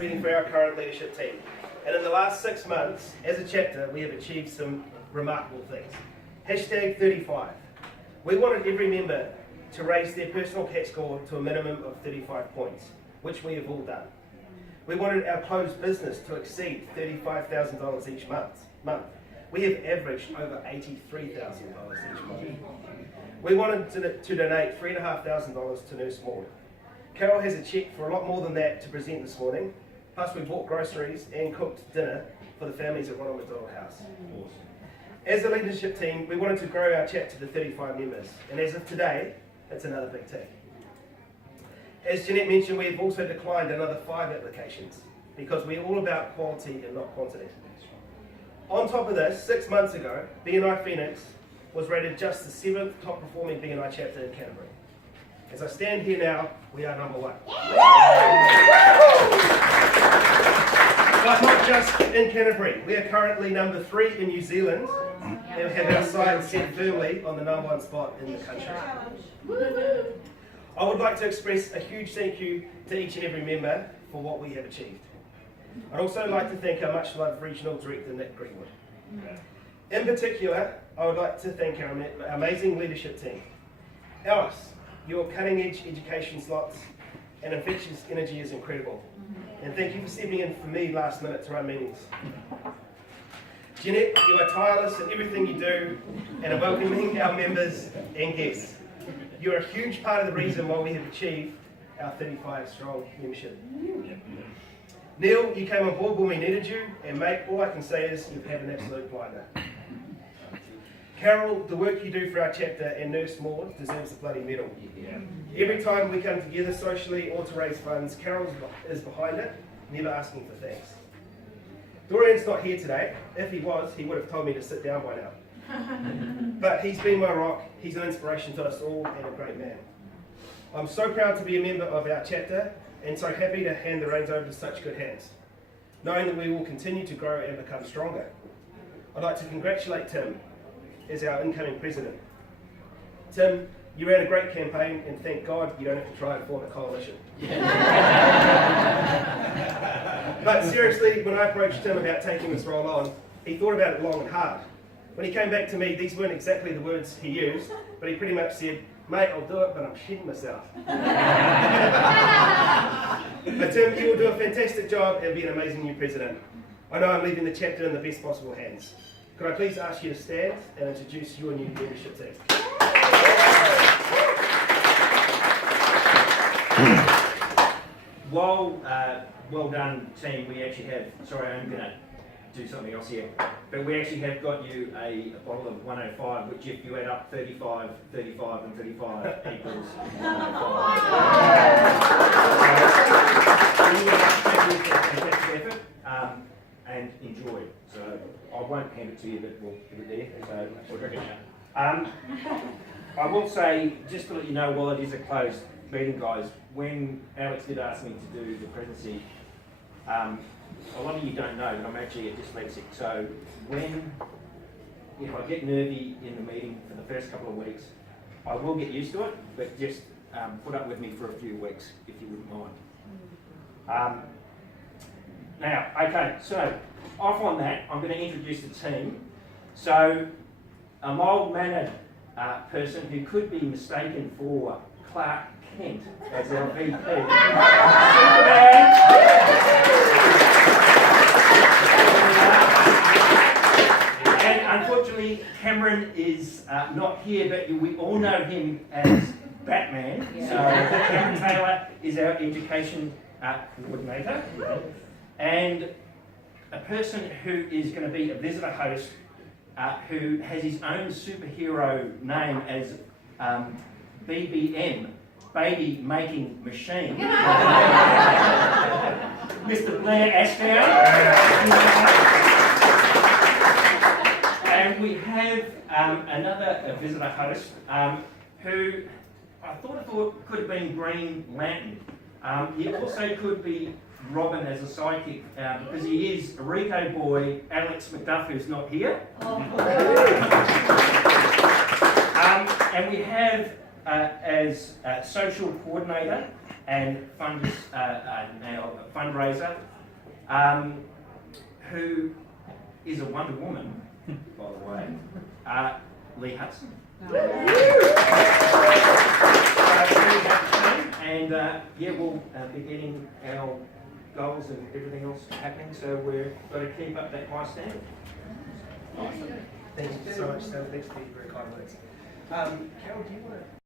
meeting for our current leadership team. And in the last 6 months, as a chapter, we have achieved some remarkable things. Hashtag 35. We wanted every member to raise their personal CAT score to a minimum of 35 points, which we have all done. We wanted our closed business to exceed $35,000 each month. We have averaged over $83,000 each month. We wanted to donate $3,500 to Nurse Maud. Carol has a cheque for a lot more than that to present this morning. Plus we bought groceries and cooked dinner for the families at Ronald McDonald House. Awesome. As a leadership team, we wanted to grow our chat to the 35 members. And as of today, it's another big tick. As Jeanette mentioned, we have also declined another 5 applications because we're all about quality and not quantity. On top of this, 6 months ago, BNI Phoenix was rated just the 7th top performing BNI chapter in Canterbury. As I stand here now, we are number 1. But not just in Canterbury. We are currently number 3 in New Zealand and have our sights set firmly on the number 1 spot in the country. I would like to express a huge thank you to each and every member for what we have achieved. I'd also like to thank our much loved Regional Director, Nick Greenwood. In particular, I would like to thank our amazing leadership team. Alice, your cutting edge education slots and infectious energy is incredible. And thank you for stepping in for me last minute to run meetings. Jeanette, you are tireless in everything you do and are welcoming our members and guests. You're a huge part of the reason why we have achieved our 35 strong membership. Neil, you came on board when we needed you, and mate, all I can say is you've had an absolute blinder. Carol, the work you do for our chapter and Nurse Maud deserves a bloody medal. Every time we come together socially or to raise funds, Carol is behind it, never asking for thanks. Dorian's not here today. If he was, he would have told me to sit down by now. But he's been my rock, he's an inspiration to us all and a great man. I'm so proud to be a member of our chapter and so happy to hand the reins over to such good hands, knowing that we will continue to grow and become stronger. I'd like to congratulate Tim as our incoming president. Tim, you ran a great campaign and thank God you don't have to try and form a coalition. But seriously, when I approached Tim about taking this role on, he thought about it long and hard. When he came back to me, these weren't exactly the words he used, but he pretty much said, mate, I'll do it, but I'm shitting myself. But Tim, you will do a fantastic job and be an amazing new president. I know I'm leaving the chapter in the best possible hands. Could I please ask you to stand and introduce your new leadership team? Well done team, we actually have, sorry I'm going to do something else here, but we actually have got you a bottle of 105, which if you add up 35, 35 and 35 equals 105. And enjoy. So I won't hand it to you, but we'll give it there. So I will say, just to let you know, while it is a closed meeting, guys, when Alex did ask me to do the presidency, a lot of you don't know, but I'm actually a dyslexic. So when I get nervy in the meeting for the first couple of weeks, I will get used to it, but just put up with me for a few weeks if you wouldn't mind. Now, okay, so off on that, I'm going to introduce the team. So, a mild-mannered person who could be mistaken for Clark Kent as our VP. And unfortunately, Cameron is not here, but we all know him as Batman. So, Cameron Taylor is our education coordinator. And a person who is going to be a visitor host who has his own superhero name as BBM, Baby Making Machine. Mr. Blair Ashdown. And we have another visitor host who I thought could have been Green Lantern. He also could be Robin as a sidekick because he is a Rico boy, Alex McDuff, who's not here. And we have as social coordinator and our fundraiser, who is a Wonder Woman, by the way, Lee Hudson. And yeah, we'll be getting our goals and everything else happening, so we've got to keep up that high standard. Awesome. Thank you so much, Sam. Thanks for your very kind words. Carol, do you want to?